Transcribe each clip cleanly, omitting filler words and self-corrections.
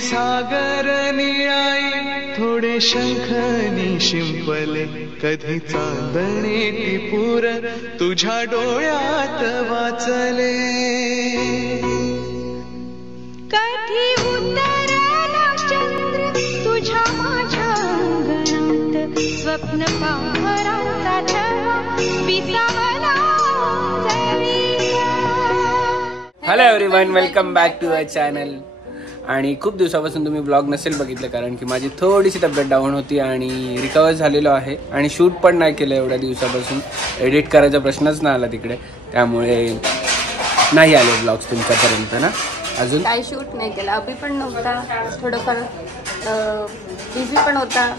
सागर निळाई थोडे शंखनी शिंपले कधी चांदणे टिपूर तुझ्या डोळ्यात वाचले कधी उतरला चंद्र तुझ्या माझ्या अंगणात स्वप्न पांघराचा छळा विसावला hello everyone, welcome back to our channel. आणि खूप दिवसापासून तुम्ही ब्लॉग नसेल बघितलं कारण की माझी थोडीशी तब्येत डाऊन होती आणि रिकवर झालेलो आहे आणि शूट पण नाही केलं एवढ्या दिवसापासून. एडिट करायचा प्रश्नच नाही आला तिकडे, त्यामुळे नाही आले ब्लॉग्स तुमच्यापर्यंत ना. अजून काही शूट नाही केलं, अभि पण नव्हता, थोडंफार बिझी पण होता,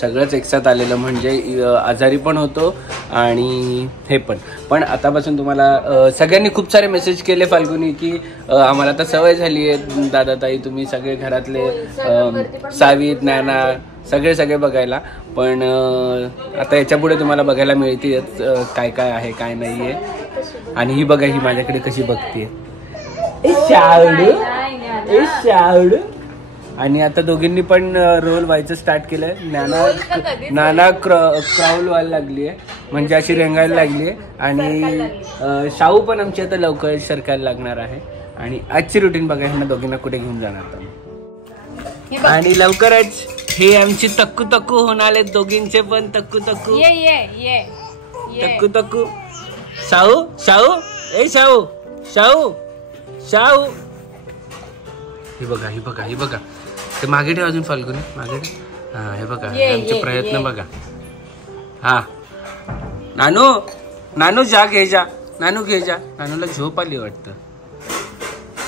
सगळंच एकसाथ आलेलं म्हणजे आजारी पण होतो आणि हे पण आतापासून तुम्हाला सगळ्यांनी खूप सारे मेसेज केले फाल्गुनी की आम्हाला आता सवय झाली आहे दादा ताई तुम्ही सगळे घरातले सावीत नॅना सगळे बघायला, पण आता याच्यापुढे तुम्हाला बघायला मिळते काय काय आहे काय नाही आहे. आणि ही बघा, ही माझ्याकडे कशी बघते आणि आता दोघींनी पण रोल व्हायचं स्टार्ट केलंय. नाना क्राऊल व्हायला लागली आहे, म्हणजे अशी रेंगायला लागली आहे. आणि शाहू पण आमची आता लवकर सरकायला लागणार आहे. आणि आजची रुटीन बघा, ह्यांना दोघींना कुठे घेऊन जाणार. आणि लवकरच हे आमची तक्कू तक्कू होणार आहेत दोघींचे पण. तक्कू शाहू शाहू ए शाहू शाहू शाहू. ही बघा ते मागे ठेव अजून फाल्गुनी मागे ठेव. हा हे बघा आमचे प्रयत्न बघा. हा नानू जा घे जा, नानू घे जा. नानूला झोप आली वाटतं.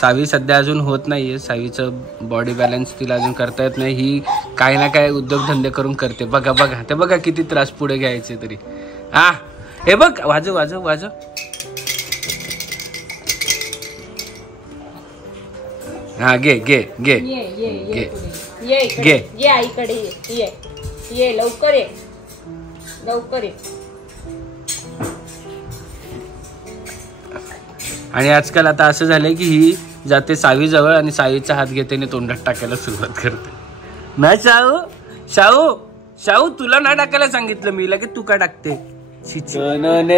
सावी सध्या अजून होत नाहीये, सावीचं बॉडी बॅलन्स तिला अजून करता येत नाही. ही काही ना काय उद्योगधंदे करून करते. बघा ते बघा किती त्रास पुढे घ्यायचे तरी. हा हे बघ वाजव. हा घे आईकडे ये लवकर ये. आणि आजकाल आता असं झालंय की ही जाते सावी जवळ आणि सावीचा हात घेते आणि तोंडात टाकायला सुरुवात करते. ना शाहू तुला ना टाकायला सांगितलं मी, की तू का टाकते.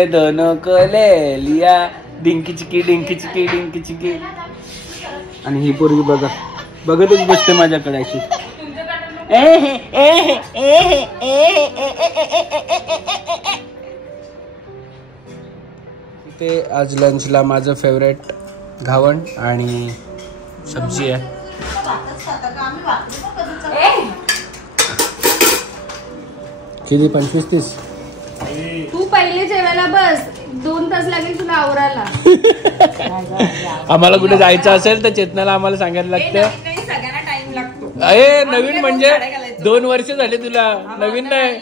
दोन कले लिया डिंकी चिकी. आणि ही पोरगी बघतच बसते माझ्याकडे अशी. इथे आज लंचला माझं फेवरेट घावण आणि सब्जी आहे. किती 25-30 तू पहिले जेवायला बस, 2 तास लागेल तुला आवरायला. आम्हाला कुठे जायचं असेल तर चेतनाला आम्हाला सांगायला लागतं. सगळ्यांना टाइम लागतो. नवीन म्हणजे 2 वर्ष झाले तुला, नवीन नाही.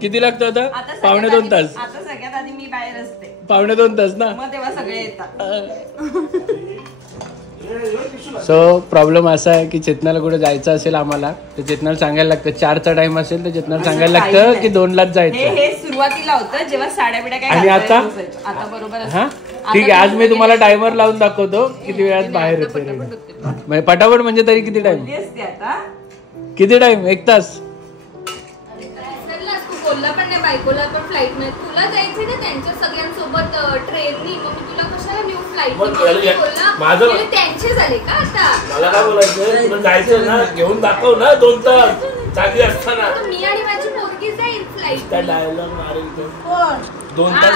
किती लागतो आता? 1.5 तास. आता सगळ्यात आधी मी बाहेर असते. 1.5 तास ना, मग तेव्हा सगळे येतात. सो प्रॉब्लेम असा आहे की चेतनाला कुठे जायचं असेल आम्हाला तर चेतनाला सांगायला लागतं. 4चा टाइम असेल तर चेतनाला सांगायला लागतं की 2लाच जायचं. हे सुरुवातीला होतं जेव्हा साड्या बिड्या काय. आणि आता बरोबर. हा ठीक आहे, आज मी तुम्हाला टायमर लावून दाखवतो किती वेळात बाहेर येते. पटापट म्हणजे तरी किती टाइम? किती टाइम? 1 तास. बोलला पण नाही बायकोला पण फ्लाईट नाही. तुला जायचं ना त्यांच्या सगळ्यांसोबत ट्रेननी, मग मी तुला कशाला न्यू फ्लाईट त्यांचे झाले का आता? मला काय बोलायचं, तुला जायचं ना घेऊन दाखव ना 2 तास चांगली असताना. मी आणि माझी पोरगी जाईल फ्लाईट. त्या डायलॉग मारेल 2 तास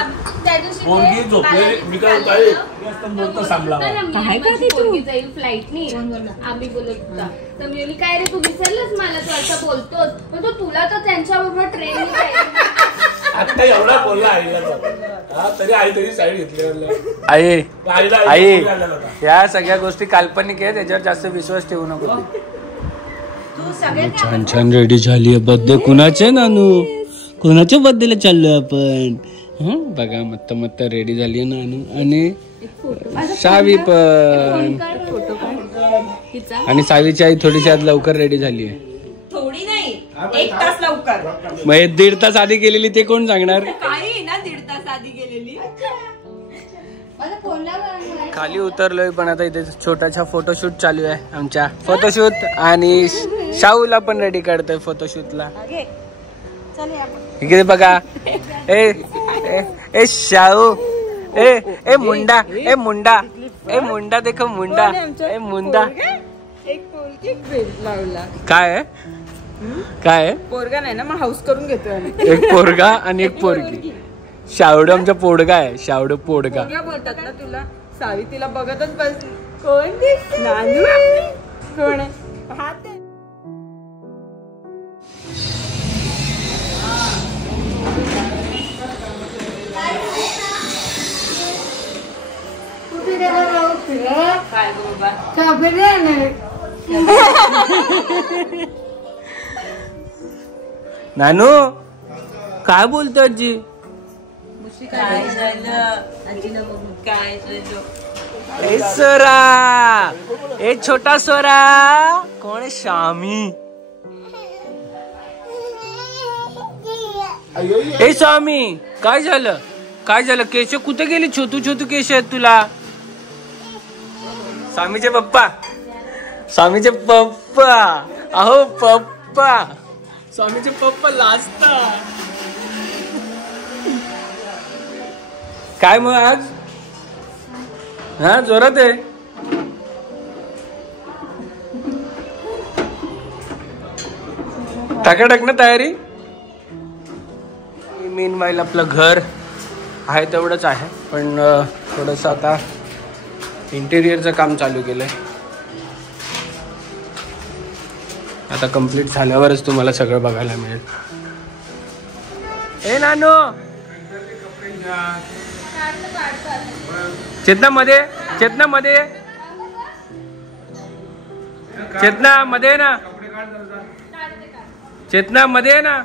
पोरगी झोपलेली. मी काय 2 तास थांबला पोरगी जाईल फ्लाईटनी. आम्ही बोलत होता तर मी बोलली काय रे तू विसरलंच मला, तू असं बोलतोस. पण तो तुला तर त्यांच्याबरोबर ट्रेननी जाईल. आता एवढा बोलला आईला तरी आई तरी साईड घेतली. आई या सगळ्या गोष्टी काल्पनिक आहे, त्याच्यावर जास्त विश्वास ठेवू नको. छान रेडी झाली आहे. बर्थडे कुणाचे नानू? कुणाच्या बर्थडेला चाललोय आपण? बघा मत्त रेडी झाली आहे नानू आणि सावी पण. आणि सावीची आई थोडीशी आज लवकर रेडी झाली आहे. थोडी नाही, 1 तास लवकर. मग 1.5 तास आधी गेलेली ते कोण सांगणार? काही ना 1.5 तास आधी गेलेली. खाली उतरलोय पण आता इथे छोटासा फोटोशूट चालू आहे आमच्या फोटोशूट आणि शाहूला पण रेडी करतोय फोटोशूटला. इकडे बघा ए शाहू ए मुंडा ए मुंडा ए मुंडा देखो मुंडा ए मुंडा. एक पोरगी बेल्ट लावला. काय काय पोरगा नाही ना मग हाऊस करून घेतोय. एक पोरगा आणि एक पोरगी. शावड आमचा पोडगा आहे. शावड पोडगा बोलतात ना तुला. सावी तिला बघतच बस. कोण नानू कोण आहे. नानू काय बोलतो आजी. काय झालं काय ए सोरा ए छोटा सोरा कोण आहे. शामी ए स्वामी काय झालं काय झालं. केश कुठे गेली. छोटू छोटू केश आहेत तुला. स्वामीचे पप्पा स्वामीचे पप्पा अहो पप्पा स्वामीचे पप्पा लाजता. काय मग आज हा जोरात आहे. टाकाटाक ना तयारी. मेन वाईल आपलं घर आहे तेवढंच आहे पण थोडंसं आता इंटेरियरचं काम चालू केलंय. आता कंप्लीट झाल्यावरच तुम्हाला सगळं बघायला मिळेल. ए नानू चेतना मध्ये चेतना मध्ये चेतना मध्ये ना चेतना मध्ये ना.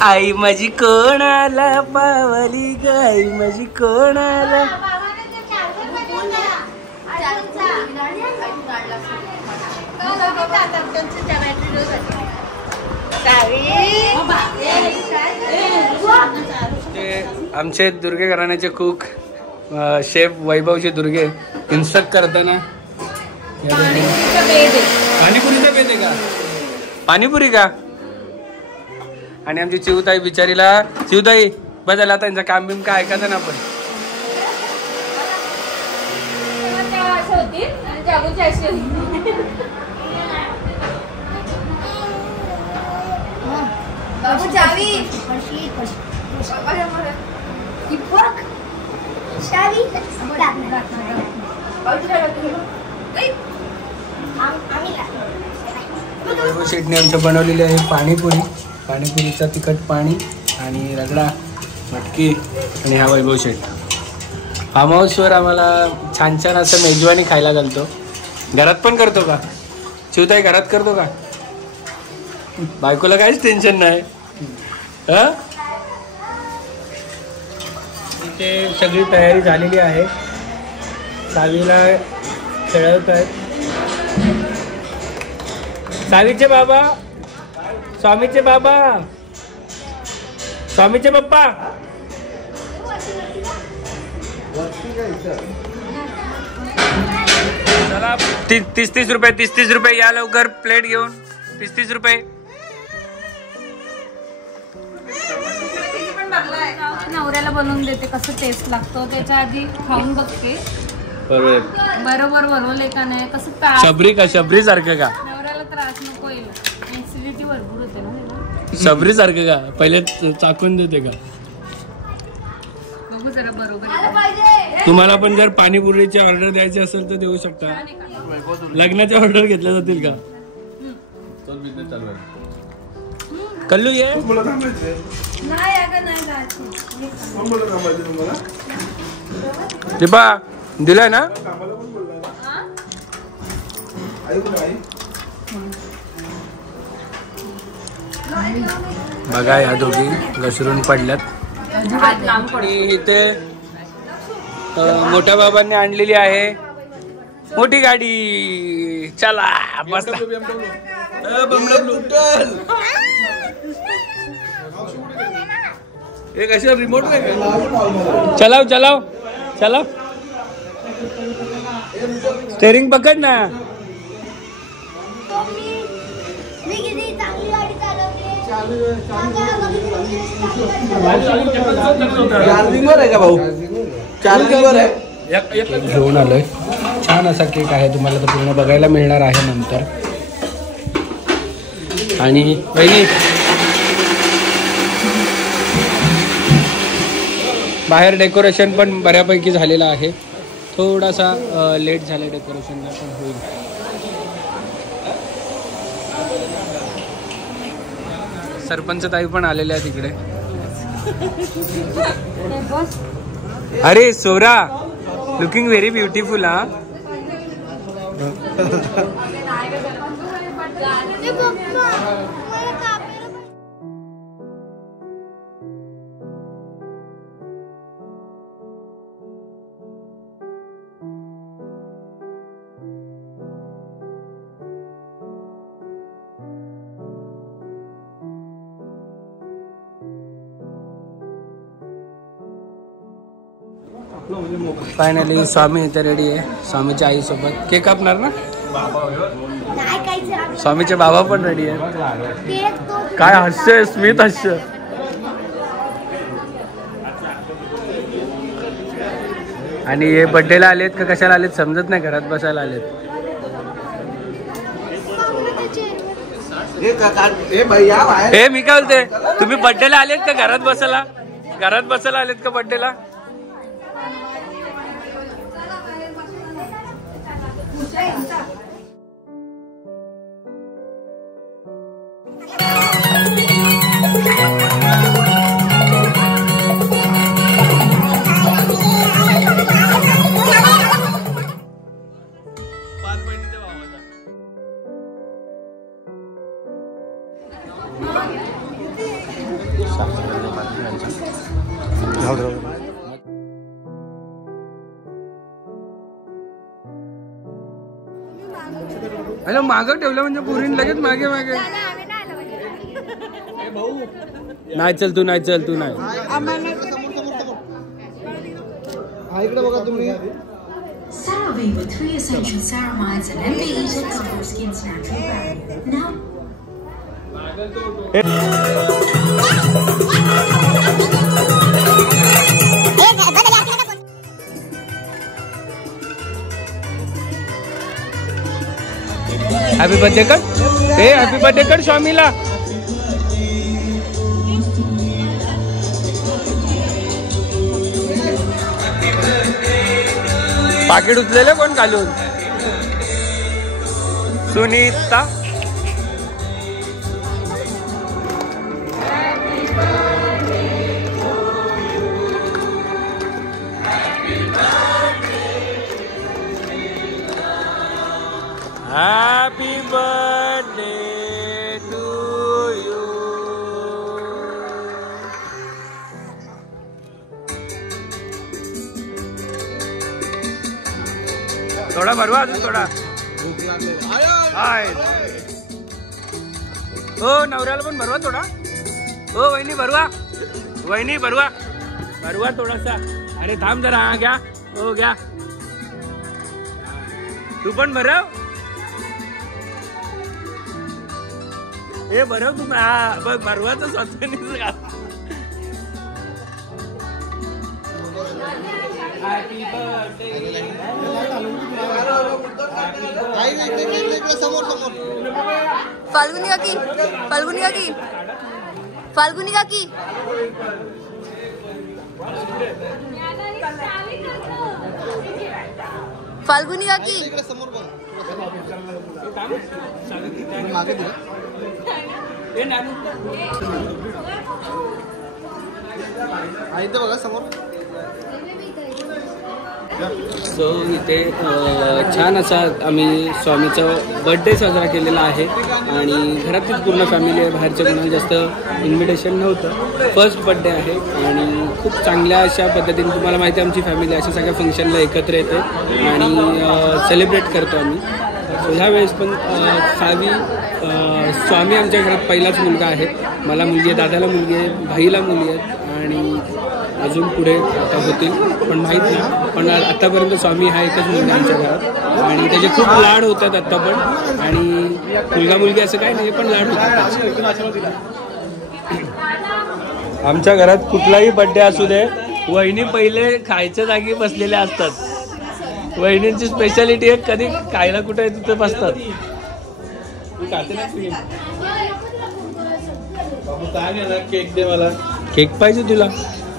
आई माझी कोणाला पावली गाई माझी कोणाला. आमचे दुर्गे घराण्याचे कुक शेफ वैभवचे दुर्गे इन्स्ट्रक्ट करताना. पाणीपुरीचा बेत आहे का. पाणीपुरी का. आणि आमची चिवताई बिचारीला चिवताई बदल आता त्यांचं काम बिम काय ऐकायचं ना आपण. वैभव शेटने आमचं बनवलेली आहे पाणीपुरी. पाणीपुरीचा तिखट पाणी आणि रगडा मटकी आणि हा वैभव शेट. फार्म हाऊसवर आम्हाला छान छान असं मेजवानी खायला घालतो. घरात पण करतो का चिवताई. घरात करतो का. बायकोला काहीच टेन्शन नाही. इथे सगळी तयारी झालेली आहे. सावीला खेळवत आहेत. सावीचे बाबा स्वामीचे बाबा स्वामीचे पप्पा. चला 30 रुपये 30 रुपये या लवकर प्लेट घेऊन. 30 रुपये. नवऱ्याला बनवून देते कसं टेस्ट लागतो त्याच्या आधी खाऊन बघते. बरोबर बनवले का नाही कसं. शबरी का शबरी सारखं का. नवऱ्याला त्रास नको येईल. ऍसिडिटी भरपूर होते ना. शबरी सारखं का पहिले चाकून देते का. बघू जरा बरोबर. तुम्हाला पण जर पाणीपुरीची ऑर्डर द्यायची असेल तर देऊ शकता. लग्नाच्या ऑर्डर घेतल्या जातील का. कल्लू ये दीपा दिलाय ना. बघा या दोघी घसरून पडल्यात. इथे मोठ्या बाबांनी आणलेली आहे मोठी गाडी. चला बस एक अशा रिमोट में चलाओ चलाओ चलाओ स्टेरिंग पकड ना. चार्जिंगवर आहे का भाऊ? चार्जिंगवर आहे. घेऊन आलोय. छान असा केक आहे, तुम्हाला तो पूर्ण बघायला मिळणार आहे नंतर. आणि वहिनी बाहेर डेकोरेशन पण बऱ्यापैकी झालेलं आहे. थोडासा लेट झालं डेकोरेशनला, पण होईल. सरपंच ताई पण आलेले आहे तिकडे. अरे सोरा, लुकिंग व्हेरी ब्युटिफुल. हा फायनली स्वामी इथे रेडी आहे. स्वामीच्या आई सोबत केक कापणार ना. स्वामीचे बाबा पण रेडी आहे. काय हास्य, स्मित हास्य. आणि हे बर्थडेला आलेत का कशाला आलेत समजत नाही, घरात बसायला आलेत. हे मी काय बोलते, तुम्ही बर्थडेला आलेत का घरात बसायला? घरात बसायला आलेत का बर्थडेला? अरे मागं ठेवलं म्हणजे पुरीन लगेच मागे मागे. नाही चल तू नाही, चल तू नाही. CeraVe with 3 essential ceramides and anti-aging cover skin's natural barrier. Now. Happy birthday कर. हे हॅपी बर्थडे कर स्वामीला. पाकिट उचलेलं कोण घालून? Sunita. Happy birthday to you. थोडा भरवा, अजून थोडा. हो नवऱ्याला पण भरवा थोडा. हो वहिनी भरवा, वहिनी भरवा, भरवा थोडासा. अरे थांब जरा. हा घ्या. हो घ्या, तू पण भरव. हे भरव तू. हा बघ भरवा तर स्वतःनीच घाल. Happy birthday. फाल्गुनी काकी, फाल्गुनी काकी, फाल्गुनी काकी. फाल्गुनी काकी. बघा समोर. सो इथे छान असा आम्ही स्वामीचा बर्थडे साजरा केलेला आहे. आणि घरातलीच पूर्ण फॅमिली आहे, बाहेरच्या कोणाला जास्त इन्व्हिटेशन नव्हतं. फर्स्ट बर्थडे आहे आणि खूप चांगल्या अशा पद्धतीने, तुम्हाला माहिती आहे आमची फॅमिली अशा सगळ्या फंक्शनला एकत्र येते आणि सेलिब्रेट करतो आम्ही. सो ह्या वेळेस पण सावी स्वामी आमच्या घरात पहिलाच मुलगा आहे. मला मुलगी आहे, दादाला मुलगी आहे, भाईला मुली आहेत आणि अजून पुढे आता होतील पण माहीत नाही. पण आत्तापर्यंत स्वामी हा एकच मुलगा आमच्या घरात आणि त्याचे खूप लाड होतात आत्ता पण. आणि मुलगा मुलगी असं काय नाही पण लाड होतात. आमच्या घरात कुठलाही बड्डे असू दे वहिनी पहिले खायच्या जागी बसलेल्या असतात. वहिनींची स्पेशालिटी आहे कधी खायला कुठे आहे तिथे बसतात. केक दे मला. केक पाहिजे तुला?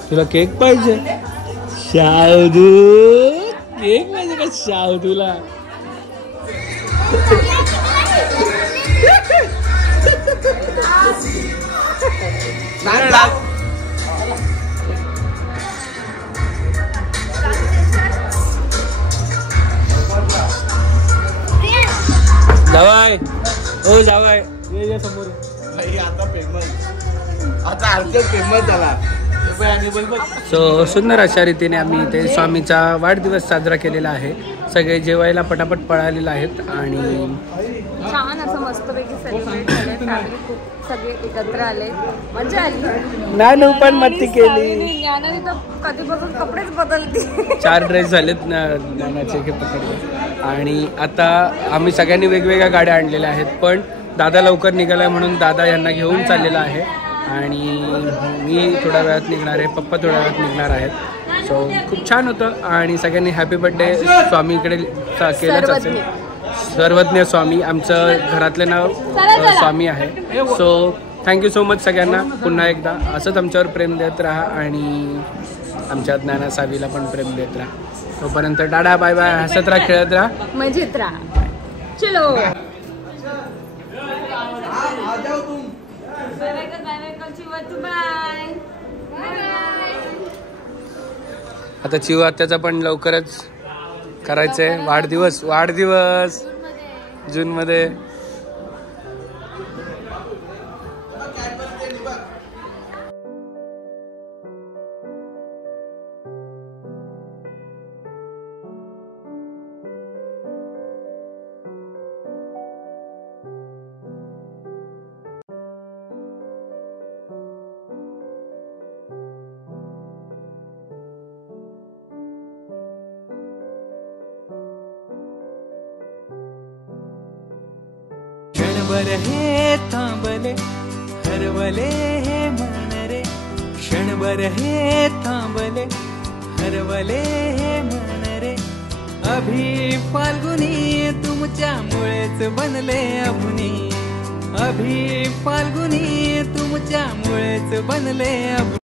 तुला केक पाहिजे? शावदू केक पाहिजे का शावदूला? जावाय ओ जावाय ये समोर. आता फेमस, आता अर्थ फेमस झाला. सो सुंदर अशा रीतीने आम्ही इथे स्वामीचा वाढदिवस साजरा केलेला आहे. सगळे जेवायला पटापट पळालेले आहेत आणि छान असं मस्तपैकी सेलिब्रेट झाले. फॅमिली खूप सगळे एकत्र आले, मजा आली. नानू पण मस्ती केली. ज्ञानाने तर कधीपासून कपडेच बदलते. 4 ड्रेस झालेत ज्ञानाचे हे पकडले. आणि आता आम्ही सगळ्यांनी वेगवेगळ्या गाड्या आणलेल्या आहेत पण दादा लवकर निघाला म्हणून दादा यांना घेऊन चाललेला आहे आणि मी थोड्या वेळात निघणार आहे, पप्पा थोड्या वेळात निघणार आहेत. सो खूप छान होतं आणि सगळ्यांनी हॅपी बर्थडे स्वामीकडे केलंच असेल. सर्वज्ञ स्वामी आमचं घरातलं नाव स्वामी आहे. सो थँक्यू सो मच सगळ्यांना. पुन्हा एकदा असंच आमच्यावर प्रेम देत राहा आणि आमच्या ज्ञाना सावीला पण प्रेम देत राहा. तोपर्यंत टाटा बाय बाय. हसत राहा, खेळत राहा, मजेत राहा. चलो आता चिव आत्याचा पण लवकरच करायचंय वाढदिवस. वाढदिवस जूनमध्ये. क्षणभर हे थांबले हरवले हे मन रे. क्षणभर हे थांबले हरवले हे मन रे. अभि फाल्गुनी तुमच्यामुळेच बनले अभुनी. अभि फाल्गुनी तुमच्यामुळेच बनले अभुनी.